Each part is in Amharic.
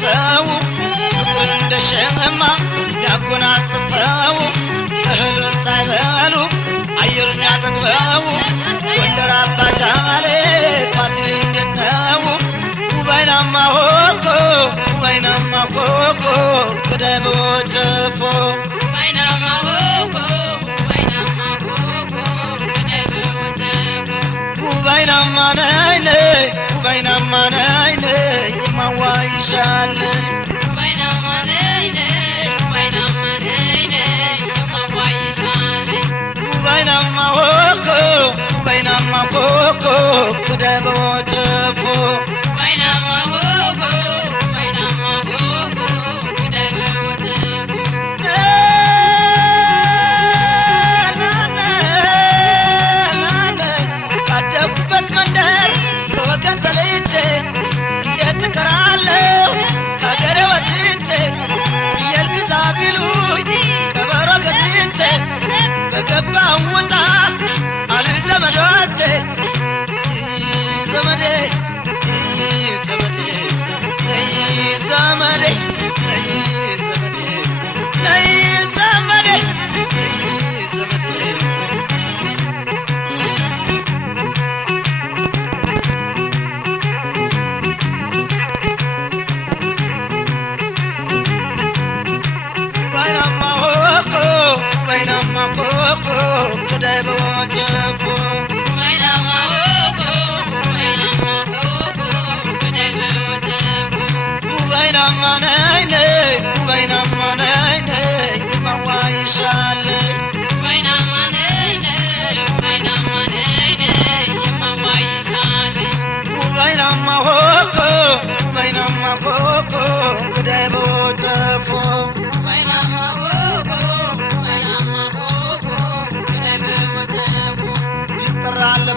ሰው ፍቅር እንደሸማ ያጎናጽፈው እህል ሳይበሉ አየሩን ያጠግበው ጎንደር አባጃሌ ፋሲል እንደነው ውባይናማ ሆኮ ውባይናማ ሆኮ ከደብ ወጨፎ ውባይናማ ሆኮ ውባይናማ ሆኮ ከደብ ወጨፎ ውባይናማ ነይ ነይ ውባይናማ ነይ ነይ የማዋይሻል ውባይናማ ነይ ነይ ውባይናማ ነይ ነይ የማዋይሻል ውባይናማ ሆኮ ውባይናማ ሆኮ ከደብ ወጨፎ ውባይናማ ሆኮ ውባይናማ ሆኮ ከደብ ወጨፎ ካደጉበት መንደር በወገን ተለይቼ እንዴት እቀራለሁ ከአገሬ ወጥቼ ፍየል ግዛ ቢሉኝ ከበሮ ገዝቼ በገባሁ ውጣ አሉኝ ዘመዶቼ ዘመዴ ዘመዴ ነይ ዘመዴ ነይ ዘመዴ ነይ ዘመዴ ነይ ዘመዴ ውባይናማ ሆኮ ከደብ ወጨፎ ውባይናማ ሆኮ ውባይናማ ሆኮ ከደብ ወጨፎ ውባይናማ ነይ ነይ ውባይናማ ነይ ነይ የማዋይሻል ውባይናማ ነይ ነይ ውባይናማ ነይ ነይ የማዋይሻል ውባይናማ ሆኮ ውባይናማ ሆኮ ከደብ ወጨፎ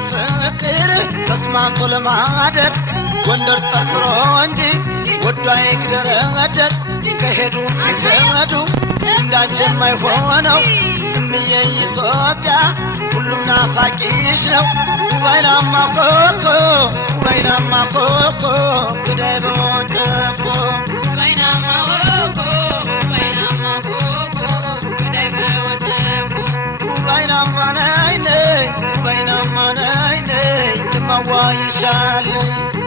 ፍቅር ተስማምቶ ለማደር ጎንደር ጠርጥሮ እንጂ ወዶ አይግደረደር ከሄዱ ይሄዱ እንዳንቺ የማይሆነው እምዬ ኢትዮጵያ ሁሉም ናፋቂሽ ነው ውባይናማ ሆኮ ውባይናማ ሆኮ ከደብ ወጨፎ ውባይናማ ሆኮ ውባይናማ ሆኮ ከደብ ወጨፎ ውባይናማ ነይ ነይ ውባይናማ ነይ ነይ የማዋይሻል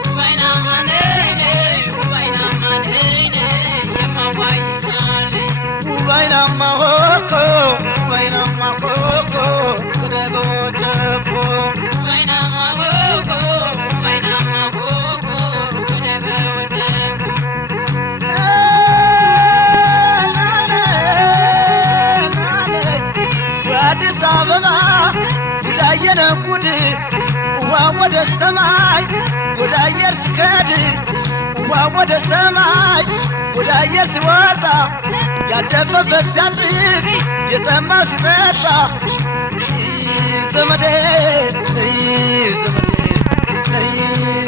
ውባይናማ ነይ ነይ ውባይናማ ነይ ነይ የማዋይሻል ውባይናማ ሆኮ ውባይናማ ሆኮ ከደብ ወጨፎ ውባይናማ ሆኮ ውባይናማ ሆኮ ከደብ ወጨፎ አዲስ አበባ ጉዳየነ ጉድ ውሃ ወደ ሰማይ ወደ አየር ሲከድ ውሃ ወደ ሰማይ ወደ አየር ሲወጣ ያደፈበት ሲያጥብ የጠማ ሲጠጣ ዘመዴ ዘመዴ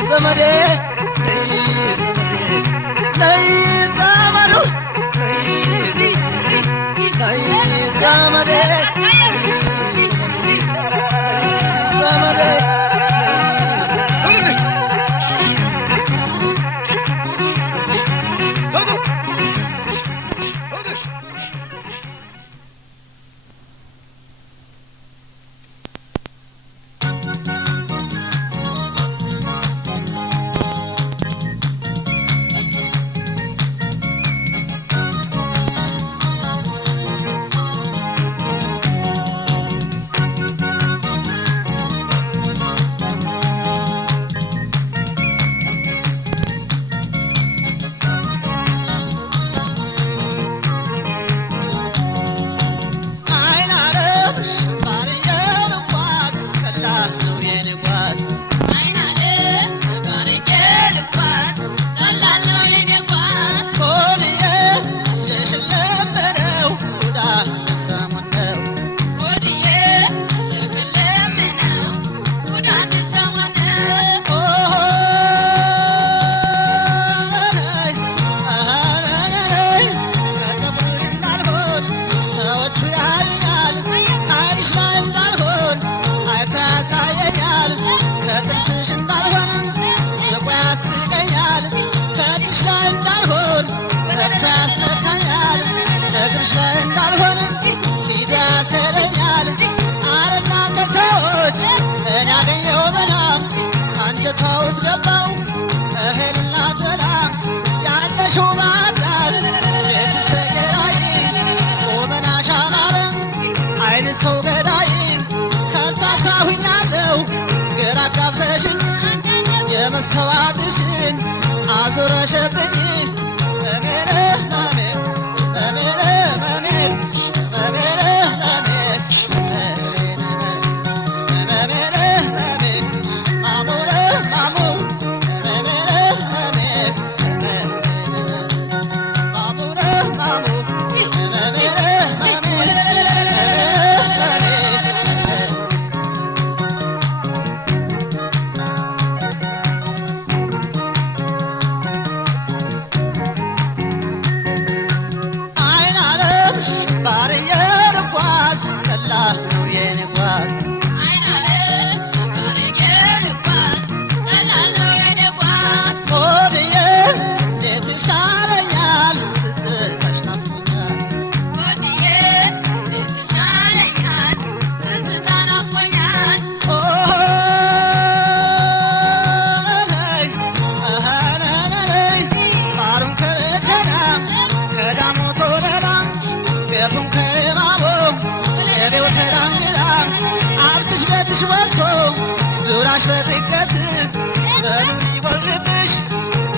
ዘመዴ ነይ ዘመዱ ነይ ዘመዴ ከውስጥ ገባው እህልና ጀላ ያለሽው ባዳር ቤት ተገራይ ቁመናሽ አማረ አይን ሰው ገዳይ ከልታታሁኛለሁ ግራ ጋብተሽኝ የመስተዋትሽን አዞረሽብኝ በጥቀት በኑሪ ወልብሽ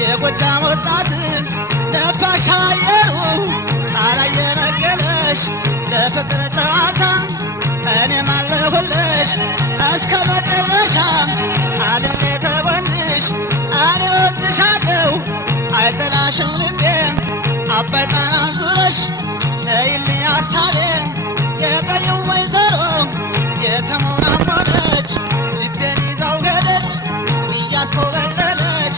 የጎጃም ወጣት ነፋሻ አየሩ ጣላይ የመገበሽ ለፍቅር ጨዋታ እኔም አለሁልሽ እስከ መጨረሻ አለሌ ተጎንሽ እኔ ወድሻለሁ አይጠላሽም ልቤም አባይ ጣናን ዙረሽ ነይልኝ ሀሳቤም የቀየው ወይዘሮ የተሞናሞነች ልቤን ይዛው ሄደች እያስኮበለለች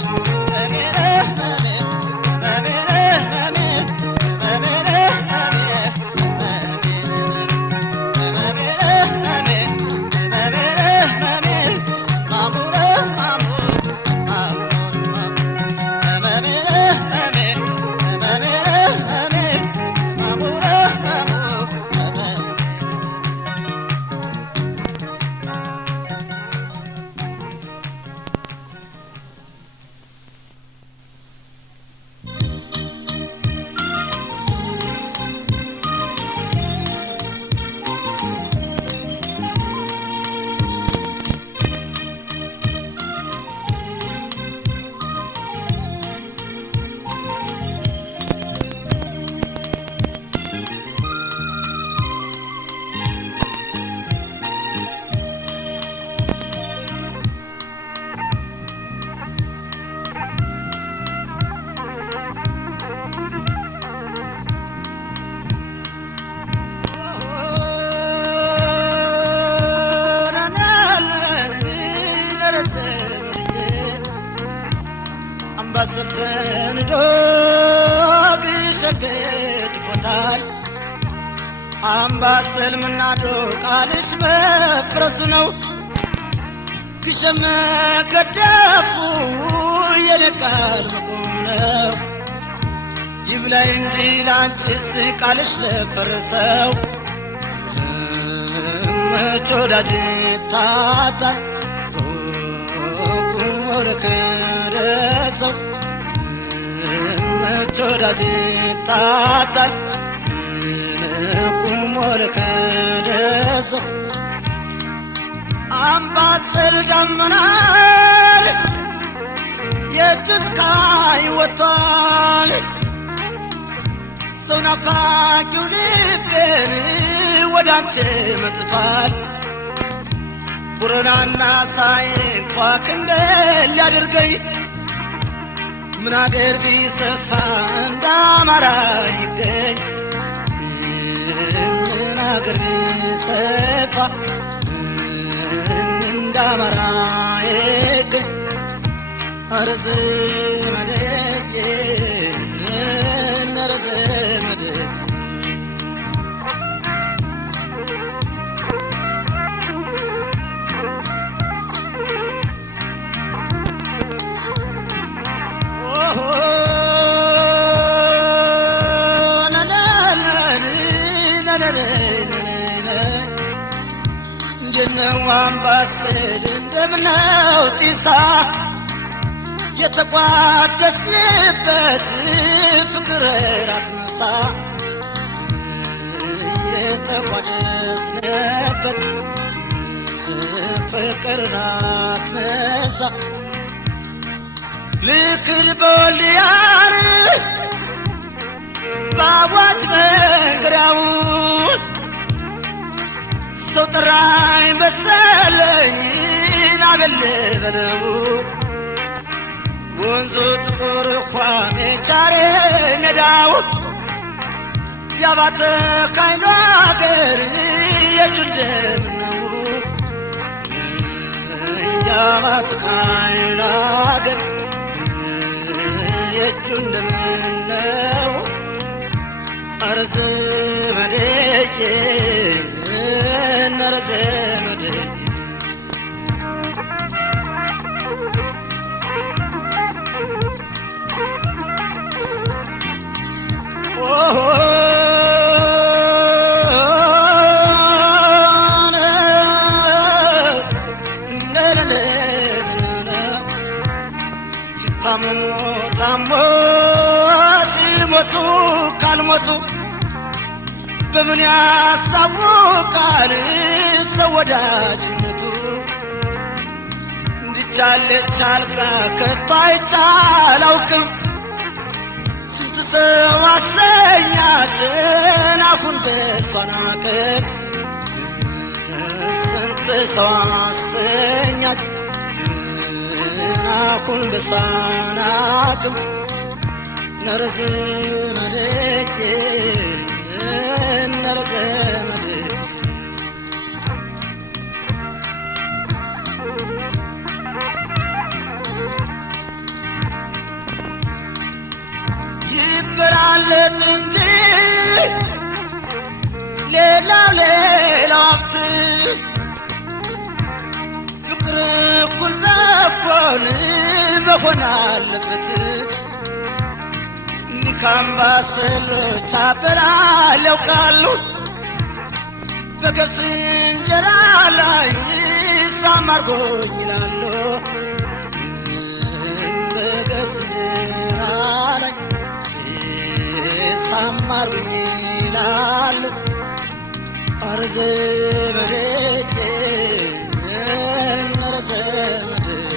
አምባሰል ዶግ ሸገድ ፎታል አምባሰል ምናዶ ቃልሽ መፍረሱ ነው ግሸመ ከደፉ የነቃል መቆም ነው ይብላኝ እንጂ ላንቺስ ቃልሽ ለፈረሰው መች ወዳጅ ታጣል ወረከደሰው መች ወዳጅ ታጣል ቁም ወረከደሰው አምባሰል ደመና የጭስቃይ ወጥቷል ሰው ናፋቂው ልቤን ወዳንቺ መጥቷል ቁርናና ሳይንኳ ክንበል ያድርገኝ ምን አገር ቢሰፋ እንደ አማራ ይገኝ ምን አገር ቢሰፋ እንደ አማራ ይገኝ ኧረ ዘመዴ ኧረ ዘመዴ አምባሰል እንደምነው ጢሳ የተቋደስንበት ፍቅር ራት ምሳ የተቋደስንበት ፍቅር ራት ምሳ ልክል በወልድያር በአዋጅ መንገሪያው ሰው ጠራኝ መሰለኝ ናበልበለው ወንዙ ጥቁር ኳሜ ቻሬ ሜዳው ያባተ ካይሎ አገር የጁልደም ነው ያባተ ካይሎ አገር የጁልደም ነው ኧረ ዘመዴዬ ኧረ ዘመዴዬ ታሞ ሲሞቱ ካልሞቱ በምን ያሳውቃል ሰው ወዳጅነቱ እንዲቻለች አልጋ ከቶ አይቻል አውቅም ስንት ሰው አሰኛችን አሁን በሷን አቅም ስንት ሰው አስተኛች አሁን በሷን አቅም ኧረ ዘመዴዬ ኧረ ዘመዴዬ ይበራለት እንጂ ሌላው ሀብት ፍቅር እኩል በኩል መሆን አለበት ካምባሰሎች አበላል ያውቃሉ በገብስ እንጀራ ላይ ሳም አርጎኝ ይላሉ በገብስ እንጀራ ላይ ሳም አርጎኝ ይላሉ ኧረ ዘመዴዬ ኧረ ዘመዴዬ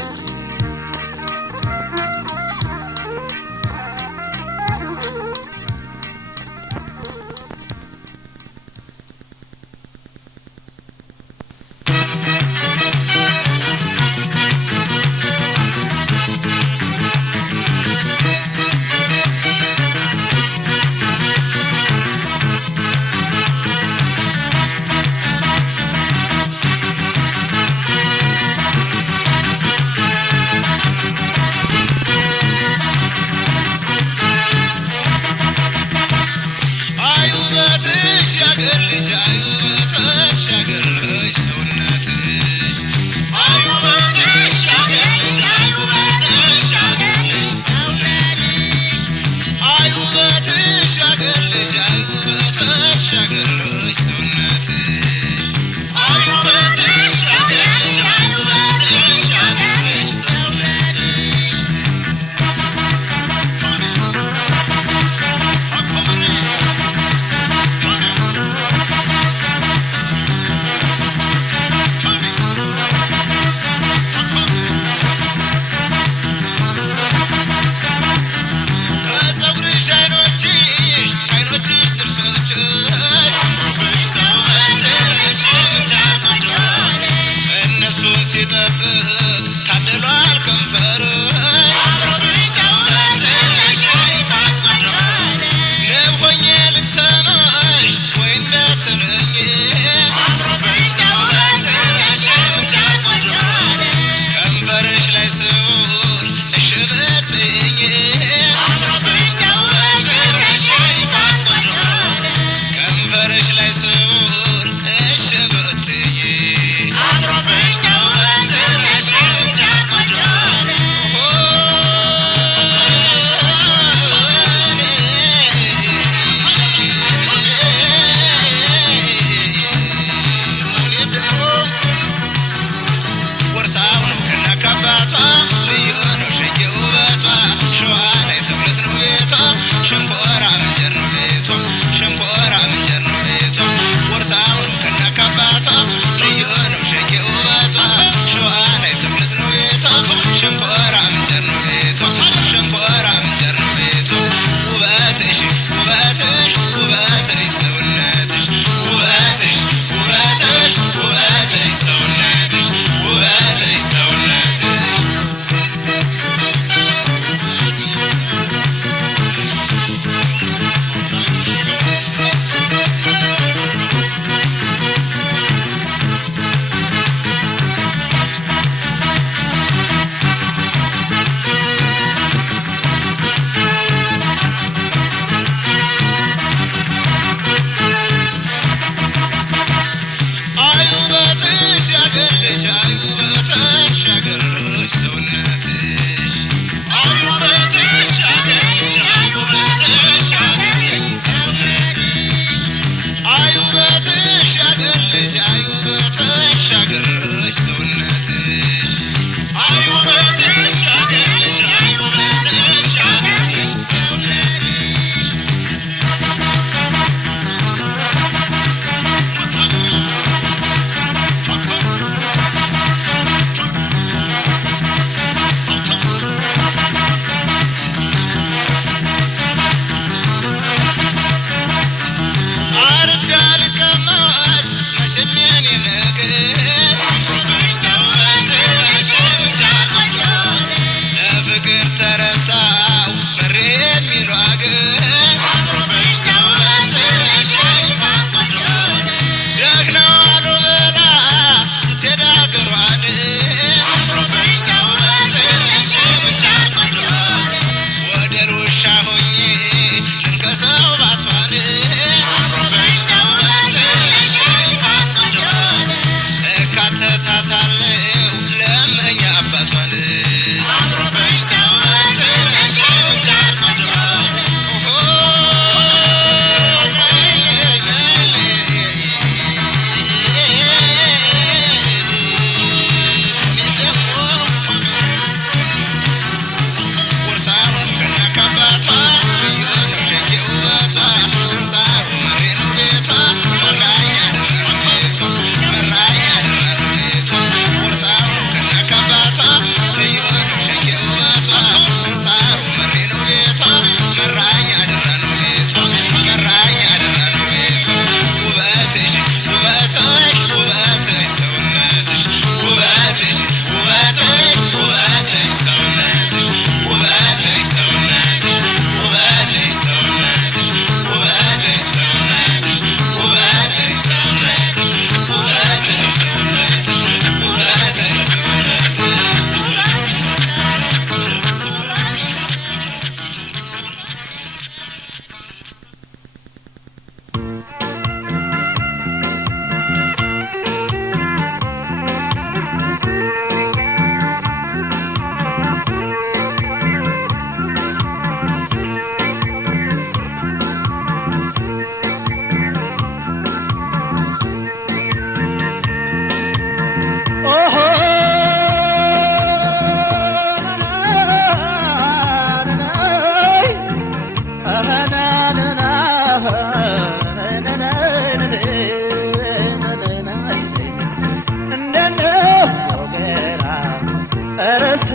እረስተ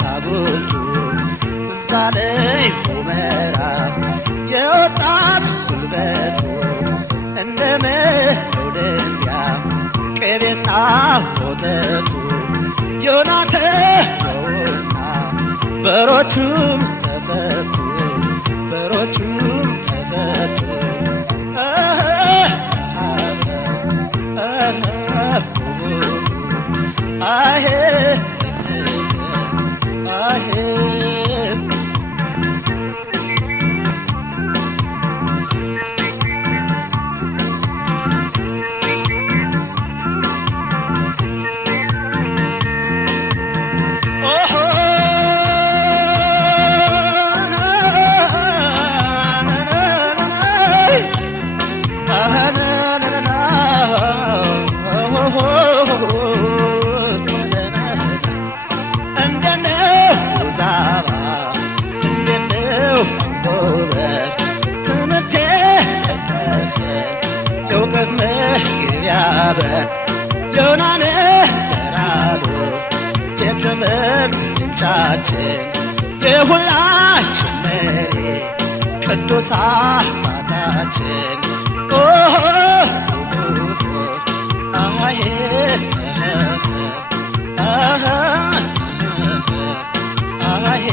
ታቦቱ ትዝ አለኝ ሁመራ የወጣት ጉልበቱ እንደ መውደንያ ቅቤና ወተቱ ዮናተ ነውና በሮቹም ተፈቱ በሮቹም ተፈቱ አሄ አሄ ዮናነ ተራዶ የትምህርት ምንጫችን የሁላችን መሪ ቅዱስ አባታችን አሄ አሄ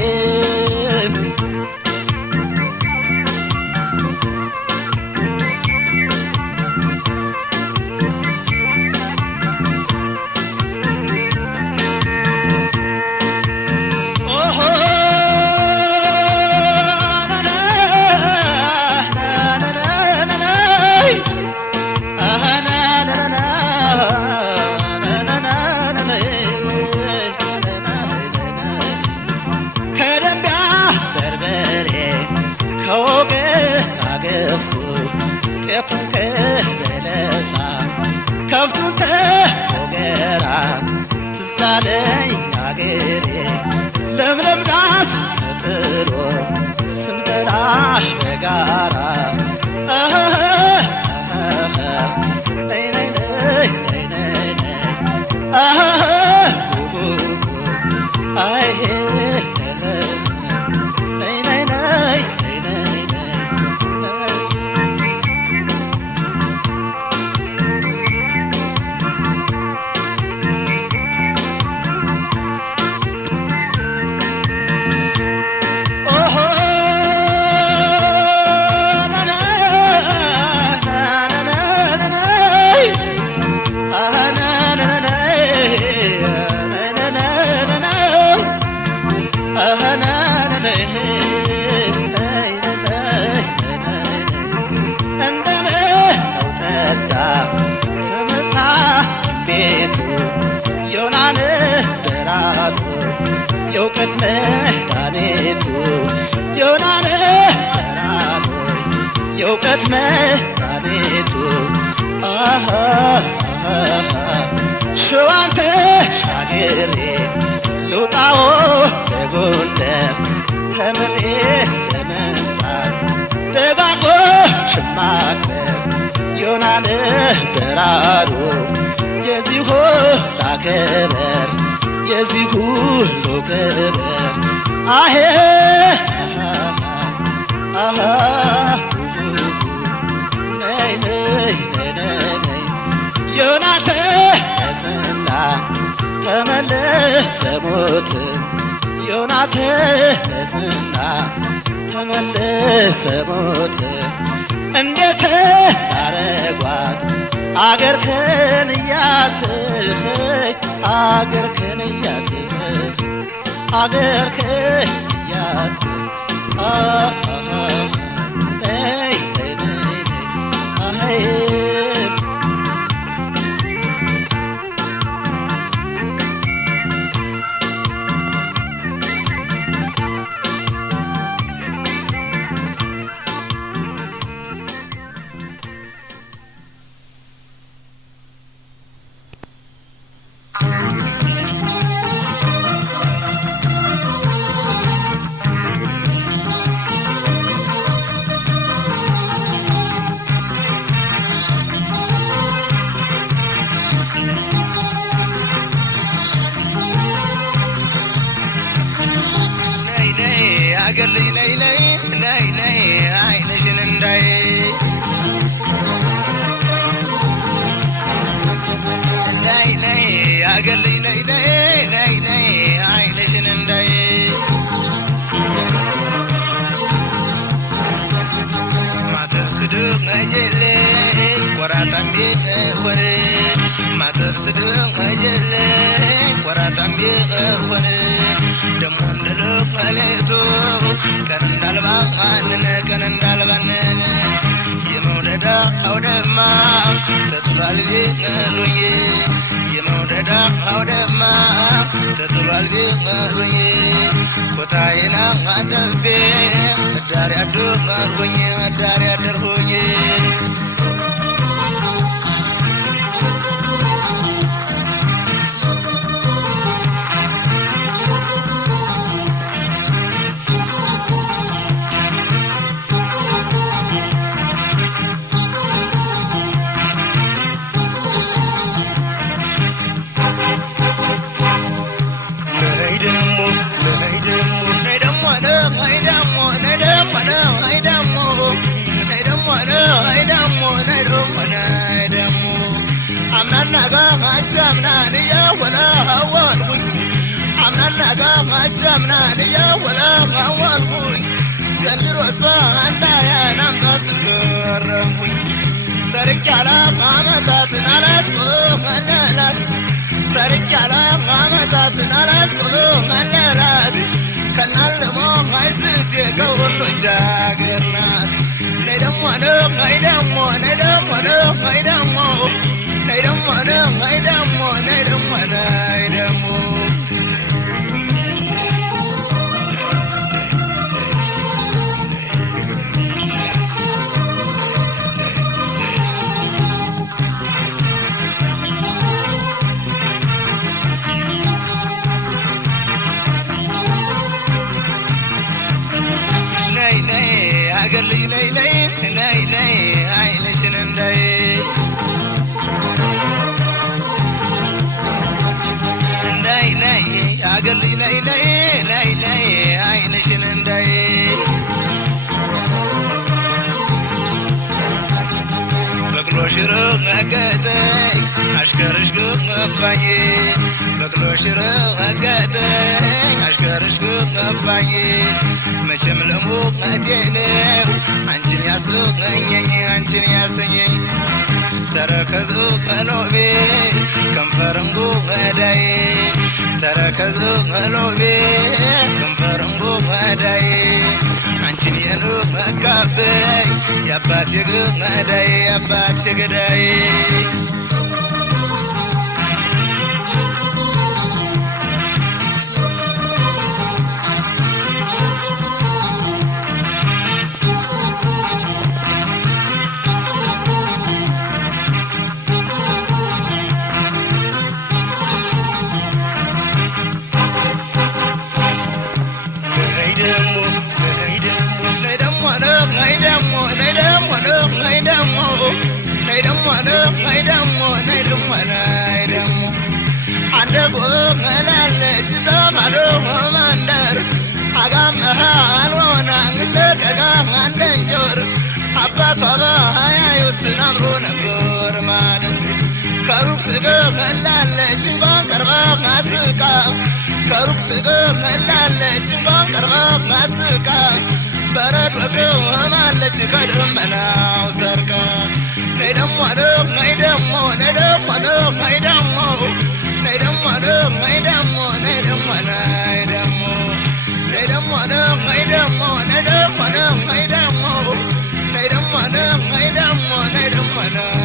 ጤፉን ከበለሳ ከብቱን ከፎገራ ትዝ አለኝ አገሬ ለምለም ዳስ ተጥሎ ስንበላ በጋራ የእውቀት መድኃኒቱ ዮናነ ተራዶ የእውቀት መድኃኒቱ ሸዋን ተሻግሬ ልውጣዎ ለጎንደር ተምሬ ለመምጣት ደጋጎች ማክበር ዮናነ ተራዶ የዚህ ሁሉ ክብር የዚህ ሁሉ ክብር አሄ ነይ ነይ ነይ ዮናተ ተሰላ ተመለሰ ሞት ዮናተ ተሰላ ተመለሰ ሞት እንዴት ታረጓት አገርክን እያትህ አገርክን እያትህ አገርክን እያትህ ነይ ነይ ነይ አገር ልጅ ነይ ነይ ነይ ነይ አይንሽን እንዳይ ነይ ነይ አገር ልጅ ነይ ነይ ነይ ነይ አይንሽን እንዳይ ማተስድቅ ነጀሌ ቆራጣም ቢሆን ማተስድቅ ነጀሌ ቆራጣም ቢሆን ደሞ እንደልቅ መሌቱ ቀን እንዳልባንን ቀን እንዳልባንን የመውደዳ አውደማ ተጥሏል ቢሉኝ የመውደዳ አውደማ ተጥሏል ቢሉኝ ኮታዬና አጠፌ ዳር ያደርኩኝ ዳር ያደርኩኝ አምናን ያወላ ማዋልኩኝ ዘንድሮስ በአንዳያናም ተስገረምኩኝ ሰርቻላ አመታትን አላስቆመለላት ሰርቻላ አመታትን አላስቆመለላት ከናልሞ አይስት የከወሎ ጃገር ናት ነይ ደሞ ነይ ደሞ ነይ ደሞ ነይ ደሞ ነይ ደሞ ነይ ደሞ ነይ ደሞ ነይ ደሞ አገር ልጅ ነይ ነይ ነይ ነይ አይንሽን እንዳይ ነይ ነይ አገር ልጅ ነይ ነይ ነይ ነይ አይንሽን እንዳይ በቅሎሽ ረገጠኝ አሽከርሽ ገፋኝ በቅሎሽ ረገጠኝ አሽከርሽ ገፋኝ መቼም ለሙቀቴ ነው አንቺን ያሰኘኝ አንቺን ያሰኘኝ ተረከዙ ቀሎቤ ከንፈርንጉ መዳይ ተረከዙ ቀሎቤ ከንፈርንጉ መዳይ አንቺን የልመካበኝ የአባቴ ገዳይ የአባቴ ገዳይ ከሩቅ ትገመላለች እንኳን ቀርባ ማስቃ ከሩቅ ትገመላለች እንኳን ቀርባ ማስቃ በረዶ ገማለች ከደመናው ሰርቃ ነይ ደሞ ነይ ደሞ ነይ ደሞ ነይ ደሞ ነይ ደሞ ነይ ደሞ ነይ ደሞ ነይ ደሞ ነይ ደሞ ነይ ደሞ ነይ ደሞ ነይ ደሞ ነይ ደሞ ነይ ደሞ ነይ ደሞ